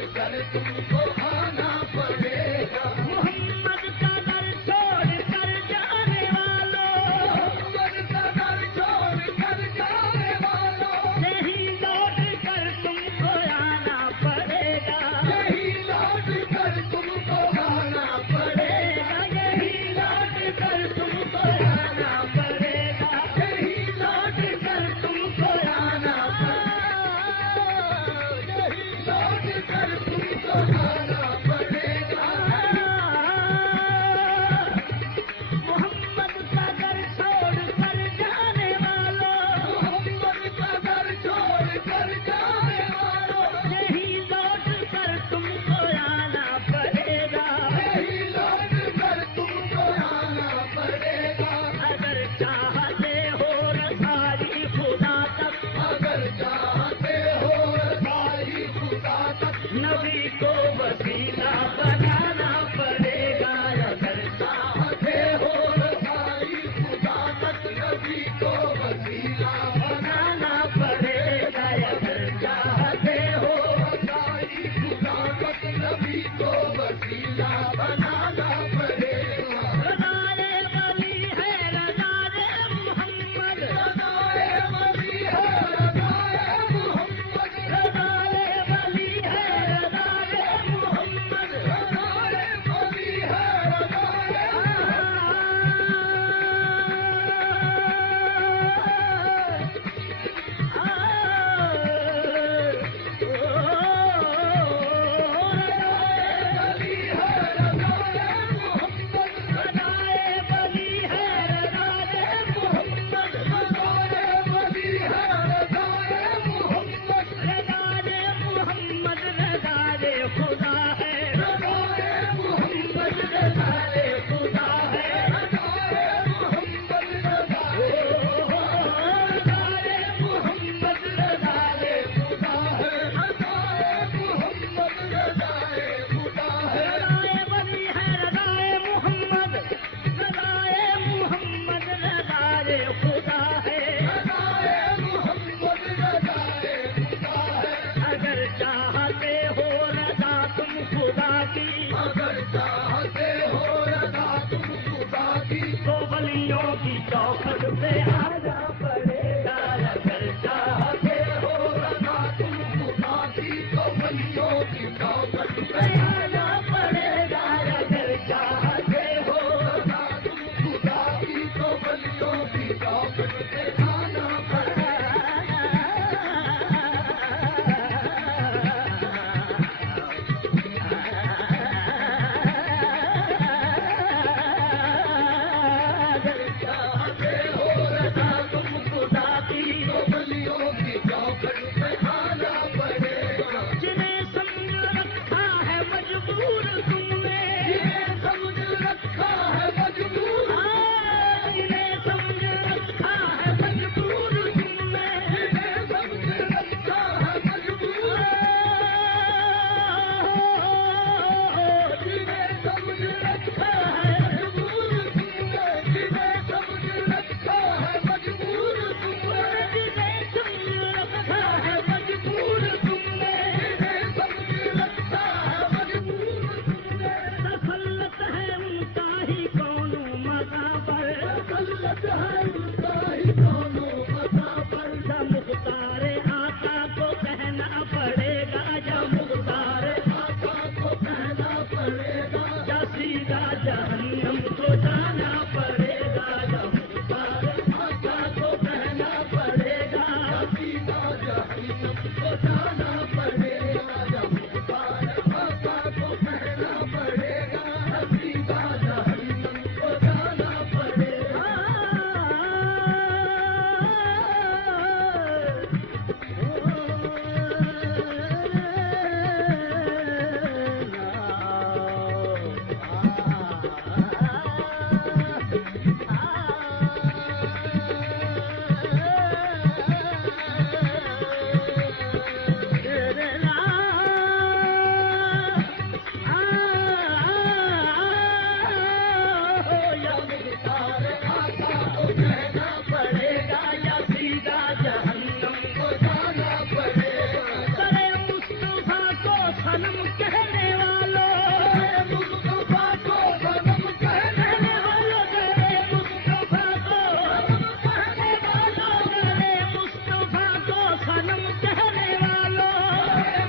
कर तुमको आना पड़ेगा। मोहम्मद का दर छोड़ कर जाने वालों, मोहम्मद का दर छोड़ कर जाने वालों, यही लौट कर तुमको आना पड़ेगा। यही लौट कर तुमको आना पड़ेगा। यही लौट कर तुमको आना पड़ेगा। यही लौट कर तुमको आना पड़ेगा। यही लौट कर तुमको आना पड़ेगा। मोहम्मद का दर छोड़ कर जाने वालों, मोहम्मद का दर छोड़ कर जाने वालों, यही लौट कर तुमको आना पड़ेगा। यही लौट कर तुमको आना पड़ेगा। अगर चाहते हो रसाई खुदा तक, अगर चाहते हो रसाई खुदा तक, नबी को वसीला बनाना पड़ेगा। अगर चाहते हो रसाई खुदा तक, नबी को वसीला बनाना पड़ेगा। अगर चाहते हो रसाई खुदा तक, नबी को वसीला बनाना पड़ेगा। रज़ाए वली है रज़ाए मोहम्मद, रज़ाए वली है रज़ाए मोहम्मद, रज़ाए वली है रज़ाए मोहम्मद। रज़ाए वली है रज़ाए वली है रज़ाए मोहम्मद, रज़ाए वली है रज़ाए मोहम्मद, रज़ाए वली है रज़ाए मोहम्मद, रज़ाए मोहम्मद रज़ाए खुदा है। रज़ाए मोहम्मद रज़ाए खुदा है। रज़ाए मोहम्मद रज़ाए रज़ाए मोहम्मद रज़ाए खुदा है। रज़ाए मोहम्मद रज़ाए खुदा है। रज़ाए वली है रज़ाए मोहम्मद, रज़ाए मोहम्मद रज़ाए खुदा है। रज़ाए मोहम्मद रज़ाए खुदा है। अगर चाहते हो रज़ा तुम खुदा की, अगर चाहते हो रज़ा तुम खुदा की, तो वलियों की चौखट पे आना पड़ेगा। अगर चाहते हो रज़ा तुम खुदा की, तो वलियों की चौखट पे आना पड़ेगा। अगर चाहते हो रज़ा तुम खुदा की, तो वलियों की चौखट पे आना चाहते हो रज़ा तुम खुदा की, तो वलियों की चौखट पे आना पड़ेगा। जिन्हें संग रखा है कहने वालों, मुस्तफा को सनम कहने वालों करे मुस्तफा को, कहने वालों करे मुस्तफा को सनम कहने वालों,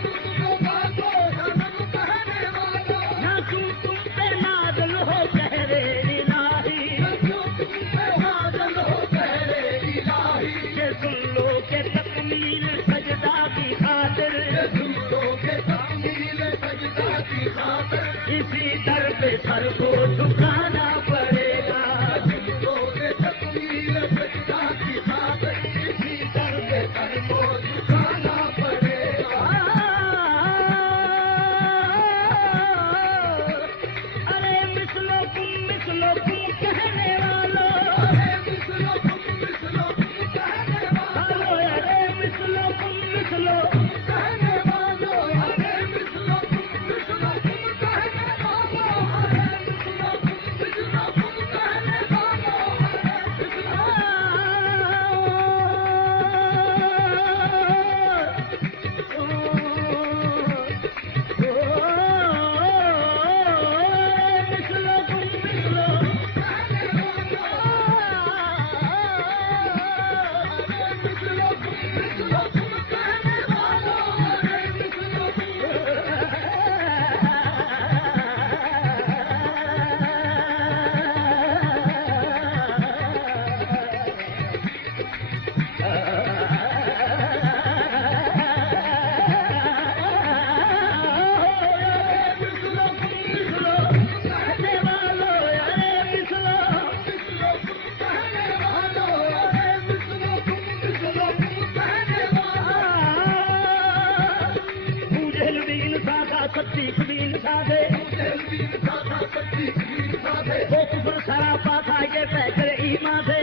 मुस्तफा को सनम कहने वालों, ना तुम पे नाज़िल हो कहरे इलाही, जो तुम पे नाज़िल हो कहरे इलाही, ये सुन लो के तकमील सजदा की खातिर, ये सुनो के तामील सजदा की खातिर, इसी दर पे सर को झुकाना पड़ेगा, सुनो के तामील सजदा की खातिर, इसी दर पे सर को झुकाना पड़ेगा। अरे मिसलो तुम कहने वालों, मिसलो तुम कहने वालों, अरे मिसलो तुम कहने वालों, अरे मिसलो तुम कहने वालों, अरे मिसलो तुम कहने वालों, सरापा था ये पैकर ईमा थे,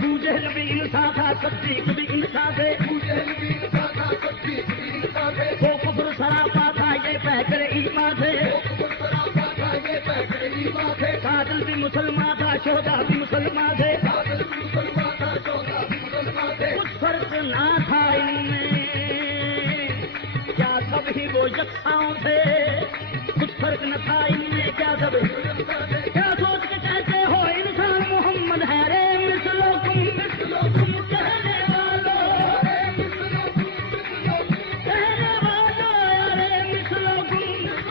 बूझल भी इंसान था सच्ची भी इंसान थे, वो कुफर सरापा था ये पैकर ईमा थे, कातिल भी मुसलमान था शोहदा भी मुसलमान थे, कुछ फर्क ना था इनमें, क्या सब ही वो यकसाओं थे, कुछ फर्क न था इनमें, क्या सब क्या सोच के कहते हो इंसान मोहम्मद है, रे मिसलो तुम कहने वालों, कहने वालों, अरे मिसलो तुम कहने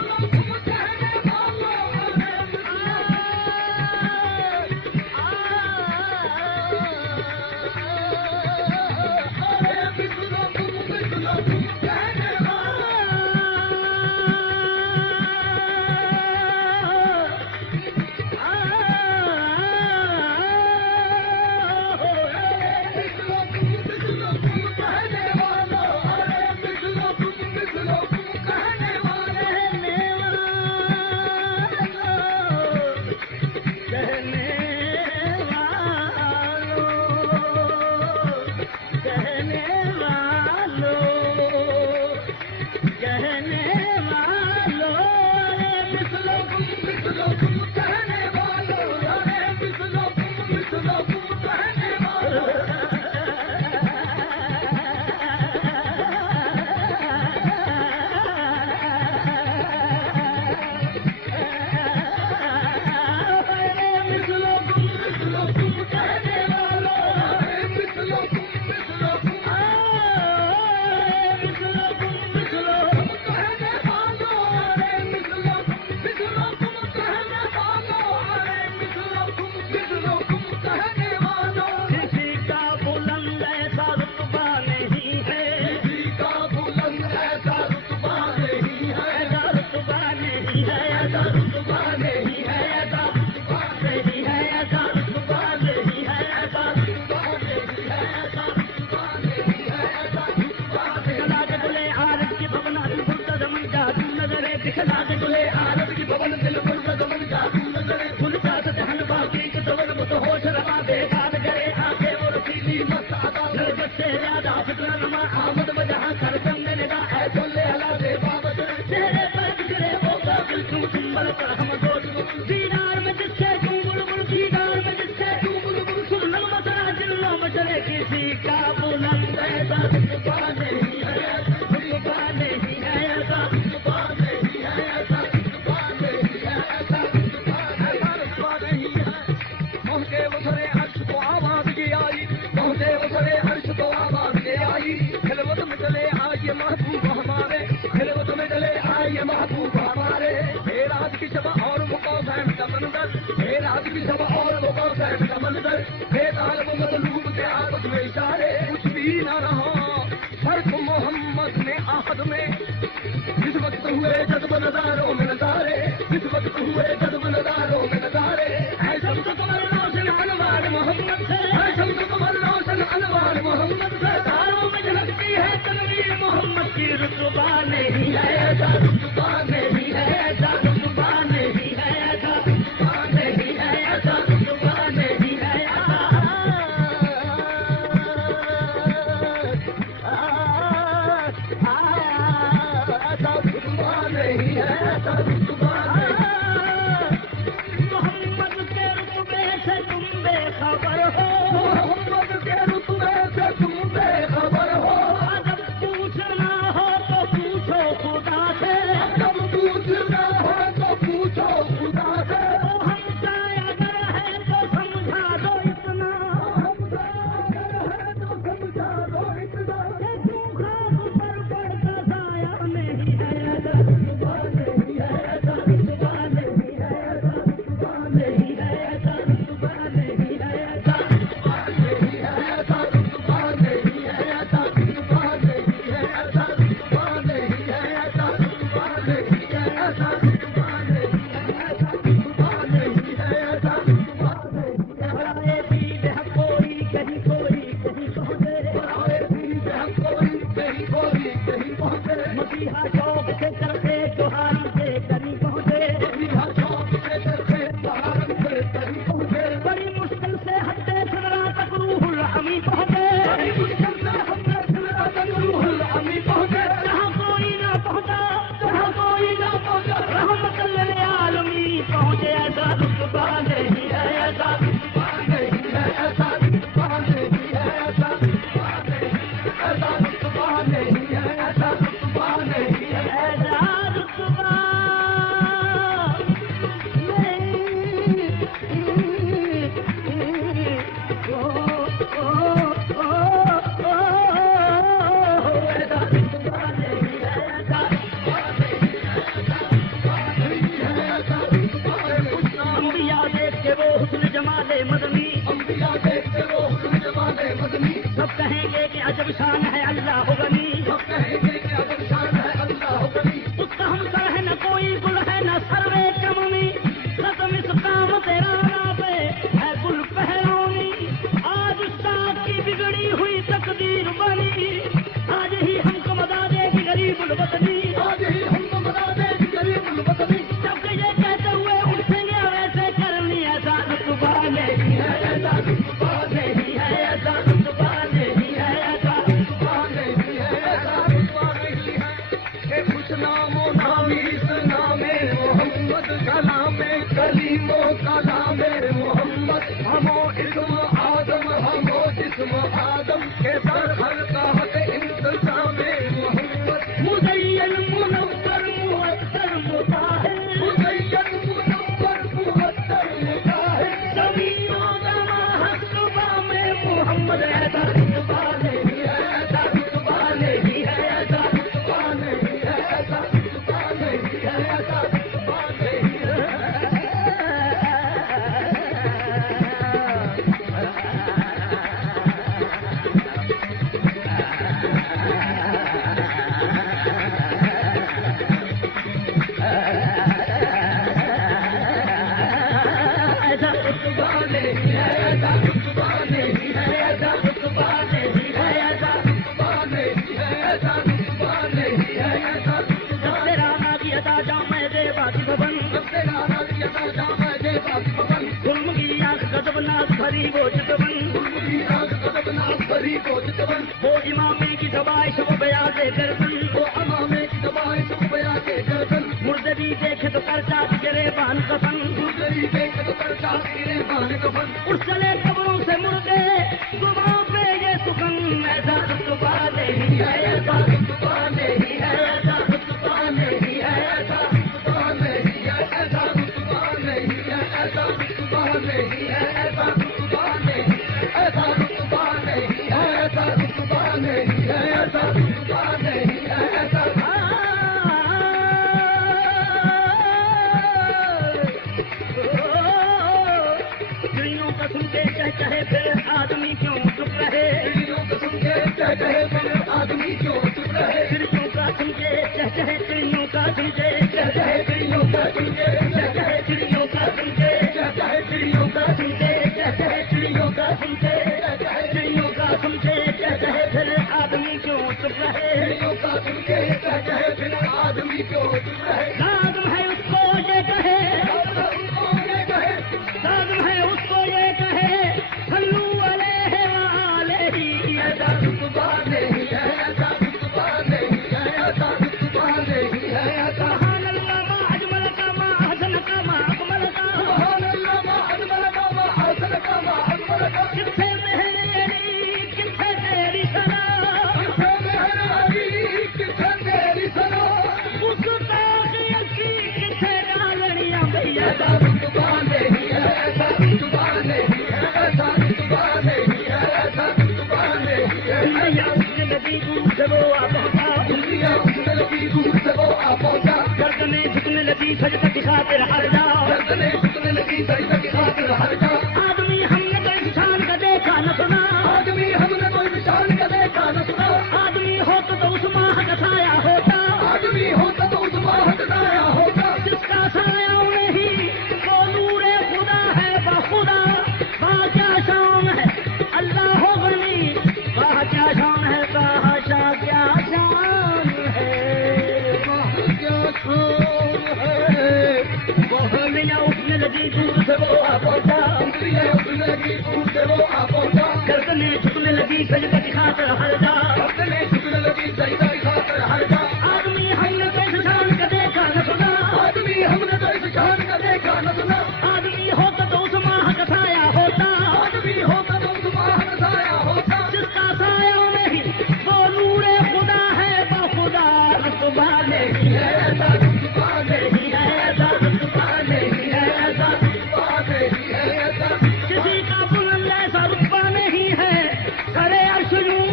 किसी का बुलंद ऐसा रुतबा नहीं है, रुतबा हुए जज्ब नजारों में नजारे, इस वक्त हुए जज्ब नजारों में नजारे, है शम्स कमर रोशन अनवार मोहम्मद से, है शम्स कमर रोशन अनवार मोहम्मद से, तारों में झलकती है तनवीर मोहम्मद की रुतबा नहीं है, ऐसा रुतबा नहीं है, ऐसा रुतबा नहीं है, ऐसा रुतबा नहीं है, ऐसा रुतबा नहीं है, ऐसा रुतबा नहीं है, ऐसा रुतबा मोहम्मद के रुतबे से तुम बेखबर हो, मोहम्मद के रुतबे से तुम बेखबर हो, अगर पूछना हो तो पूछो खुदा से, जब पूछना हो तो पूछो खुदा से, तो हमसे अगर है तो समझा दो इतना, हमसे अगर है तो समझा दो इतना, कि तुम खाक पर पड़ता साया नहीं है, ऐसा रुतबा नहीं है, ऐसा रुतबा नहीं है, ऐसा रुतबा नहीं है, ऐसा रुतबा नहीं है, ऐसा रुतबा नहीं है, ऐसा रुतबा नहीं है, ऐसा रुतबा नहीं है, ऐसा रुतबा नहीं है, ऐसा रुतबा नहीं है, ऐसा रुतबा नहीं है, ऐसा रुतबा नहीं है, ऐसा रुतबा नहीं है। बड़ाए पीर है कोई कहीं पहुंचे, बड़ाए पीर है कोई कहीं पहुंचे, मसीहा चौक से चरखे चौहान से कहीं पहुंचे, मसीहा चौक से चरखे चौहान से कहीं पहुंचे, बड़ी मुश्किल से हत्ते सदरा तक रूहुल अमी पहुंचे, बड़ी मुश्किल से हमने सिमरा तक रूहुल अमी पहुंचे, जहाँ कोई ना पहुंचा, जहाँ कोई ना पहुंचा, रहमतुल लिल आलमीन पहुंचे, ऐसा रुतबा नहीं है, ऐसा रुतबा नहीं है, ऐसा रुतबा नहीं है, ऐसा रुतबा नहीं है, ऐसा रुतबा नहीं है, ऐसा रुतबा नहीं है, ऐसा रुतबा नहीं, ओ ऐसा रुतबा नहीं है, ऐसा अंबिया देख के वो हुस्न जमाले मदनी, अंबिया देखते वो हुस्न जमाले मदनी, सब कहेंगे कि अजब शान है अल्लाह गनी, सब कहेंगे कि अजब शान है अल्लाह गनी, उसका हम सर है न कोई गुल है न सर्वे कमनी, खत्म इस काम तेरा ना पे है गुल पहलौनी, आज साथ की बिगड़ी हुई तकदीर बनी, आज ही हमको बता दे कि गरीबुल वतनी, आज ही हमको बता दे कि गरीबुल वतनी, सबके ये कहते हुए उठेंगे वैसे करनी, ऐसा रुतबा नहीं है, ऐसा रुतबा नहीं है, ऐसा रुतबा नहीं है, ऐसा रुतबा नहीं है, ऐसा रुतबा नहीं है, कि कुछ नामो नामी इस नामे मोहम्मद कलामे कलीमो कलामे मोहम्मद, हमो इस्म आदम हमो जिस्म आदम के सर खलकात इंतजामे मोहम्मद, मुज़य्यन मुनव्वर मुअत्तर मुताहिर, मुज़य्यन मुनव्वर मुअत्तर मुताहिर, ज़मीनों जमा हक़बा में मोहम्मद, ऐसा रुतबा नहीं है, ऐसा रुतबा नहीं है, ऐसा रुतबा नहीं है, ऐसा रुतबा नहीं है, ऐसा रुतबा नहीं है। ऐसा रुतबा नहीं है, ऐसा रुतबा नहीं है, ऐसा रुतबा नहीं है, ऐसा रुतबा नहीं है, ऐसा रुतबा नहीं है, ऐसा रुतबा तेरा ना की अदा जामे दे बाकी भवन, तेरा राज यदा जामा जे बाकी भवन, गुल्म की आंख गजब नाज भरी वो चितवन, की राज कदबनाथ भरी को चितवन, वो इमामे की दबाई शुभ बयाजे गर्दन, वो अमामे की दबाए सब बया के गर्दन, मुर्दरी देखे तो करता गिरे बान कफन, गुजरी देख तो करता गिरे बान कफन, उठ चले कब्रों से मुर्दे जुबां पे ये सुखन, ऐसा रुतबा नहीं है, ऐसा रुतबा नहीं है, ऐसा रुतबा नहीं है, ऐसा रुतबा नहीं है, ऐसा रुतबा नहीं है, ऐसा रुतबा नहीं है, ऐसा रुतबा नहीं है, ऐसा रुतबा नहीं है, ऐसा रुतबा नहीं है, ऐसा रुतबा नहीं है, ऐसा का सुनते कहे चिड़ियों का सुनके, क्या कहे चिड़ियों का सुनके, क्या कहे चिड़ियों का सुनके, क्या कहे चिड़ियों का सुनके, क्या कहे चिड़ियों का सुनके, क्या कहे चिड़ियों का सुनके, क्या कहे फिर आदमी क्यों चुप रहे, चिड़ियों का सुनके क्या कहे फिर आदमी क्यों चुप रहे। लाज़िम है उसको ये कहे, उनको ये कहे, लाज़िम है उसको ये कहे, सल्लू अलैहि व आलिही। ऐसा रुतबा नहीं है, ऐसा रुतबा नहीं है, ऐसा रुतबा नहीं है, ऐसा सुभान अल्लाह मा अजमल का मा अहसन का मा अकमल का, सुभान अल्लाह मा अजमल का मा अहसन का मा अकमल का। किथे मेहरी किथे तेरी सना, किथे मेहराबी किथे तेरी सना, उस ताक़ियत की किथे डालनियां भैया। ऐसा रुतबा नहीं है, ऐसा रुतबा नहीं है, ऐसा रुतबा नहीं है, ऐसा रुतबा नहीं है। दुनिया उसने लगी दूर से वो आ पहुंचा, दुनिया उसने लगी दूर से वो आ पहुंचा, गर्दनें झुकने लगी सजदा की खातिर हर जा। गर्दनें झुकने लगी सजदा की खातिर हर जा। आदमी हमने तो इंसान का देखा न सुना, आदमी हमने कोई निशान का देखा न सुना, आदमी होता तो उस माह का साया होता, आदमी होता तो उस बाहर साया होता, जिसका साया नहीं वो नूरे खुदा है बखुदा। वाह क्या शान है अल्लाह हो गनी, वाह क्या शान है बादशाह क्या शान है। क्या शान है, दुनिया उठने लगी दूर से वो आ पहुंचा, दुनिया उसने लगी दूर से वो आ पहुंचा, गर्दनें झुकने लगी सजदा की खातिर हर जा। गर्दनें झुकने लगी सजदा की खातिर हर जा। आदमी हमने तो इस शान का देखा न सुना, आदमी हमने तो इस शान का देखा न सुना, आदमी होता तो उस माह का साया होता, आदमी होता तो उस बाहर साया होता, जिसका साया नहीं वो नूरे खुदा है बखुदा। रुतबा नहीं है, ऐसा रुतबा नहीं नहीं है, ऐसा रुतबा नहीं है, ऐसा रुतबा नहीं है, ऐसा किसी का बुलंद ऐसा रुतबा नहीं है, करे अर्श यूं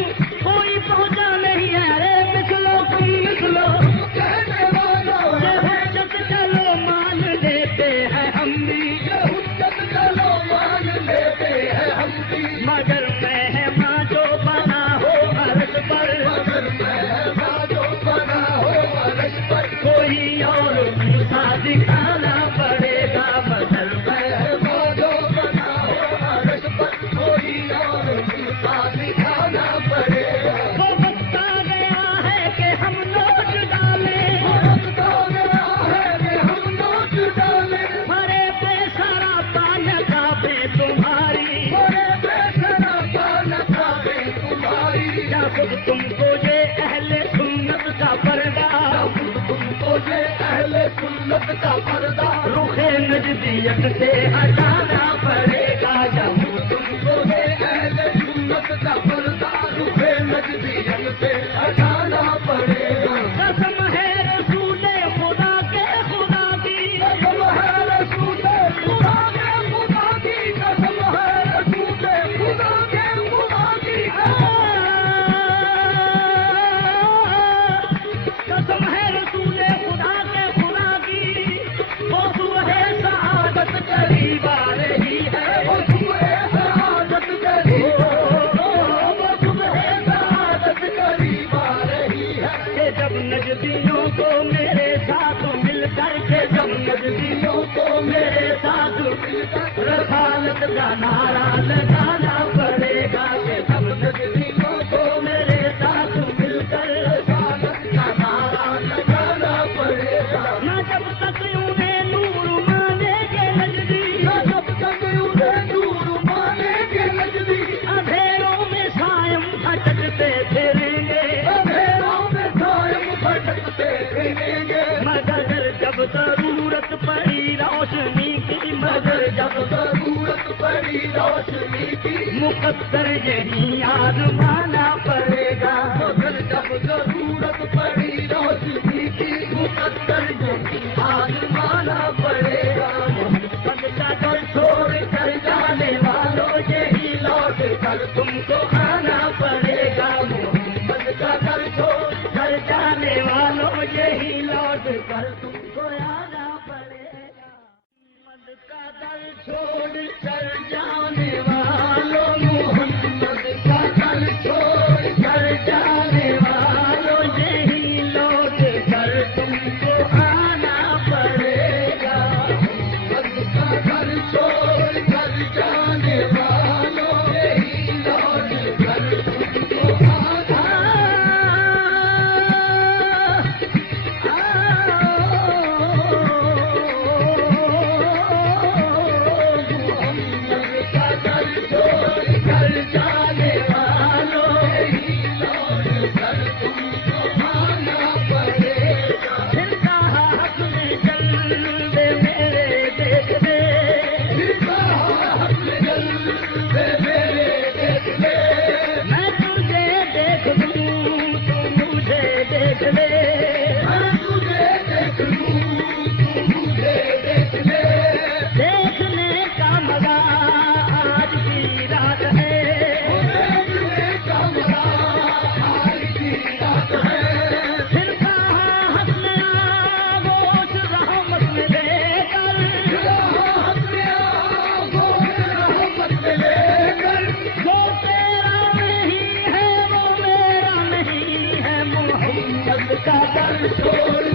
कोई पहुंचा नहीं है। अरे मिसलो तुम मिसलो कहने वाला ये हुज्जत चलो मान लेते हैं हम भी, ये हुज्जत चलो मान लेते हैं हम भी, मगर मेहमान जो बना हो अर्श पर, मगर मेहमान जो बना हो अर्श पर, कोई और मूसा दिखाना पड़ेगा। मगर मेहमान जो बना हो अर्श पर, कोई और मूसा दिखाना पड़ेगा। वो वक्त आ गया है कि हम लौट डाले, वक्त आ गया है कि हम लौट डालें, हरे बेसरा पान काबे तुम्हारी, बड़े बेसरा पान खावे तुम्हारी, क्या खुद तुमको ये अहले सुन्नत का पर्दा, तुमको ये अहले सुन्नत का पर्दा, रुखे नजदीयत से हटाना पड़ेगा। जब तुमको ये अहले सुन्नत का पर्दा, रुखे नजदीयत से हटाना पड़ेगा। कसम है रसूले खुदा के खुदा की, कसम है रसूले खुदा के खुदा की, कसम है रसूले खुदा के खुदा की, कसम है रसूले खुदा के खुदा की, वो सुबह सआदत करीब आ रही है, वो सुबह सआदत करीब, वो सुबह सआदत करीब आ रही है। कि जब नजदियों को मेरे साथ मिलकर के, जब नजदियों को मेरे साथ मिलकर रसालत का नारा लगाना पड़ेगा। कि जब नजदियों को मेरे साथ मिलकर रसालत का नारा लगाना पड़ेगा। ना जब तक उन्हें नूर मानेंगे नजदीक, जब तक उन्हें दूर मानेंगे नजदीक, अंधेरों में सायम भटकते फिरेंगे, अंधेरों में कायम भटकते फिरेंगे, मगर जब जरूरत पड़ी रोशनी की, मगर जब जरूरत पड़ी रोशनी की, मुकद्दर यही आजमाना पड़ेगा। मगर जब जरूरत पड़ी रोशनी की, मुकद्दर यही आजमाना पड़ेगा। मोहम्मद का दर छोड़ कर जाने वालों यही लौट कर तुमको आना पड़ेगा। मोहम्मद का दर छोड़ कर जाने वालों यही लौट कर तुमको आना पड़ेगा। मोहम्मद का दर छोड़ कर जाने वालों, मोहम्मद का दर छोड़ कर जाने वालों यही लौट कर छोड़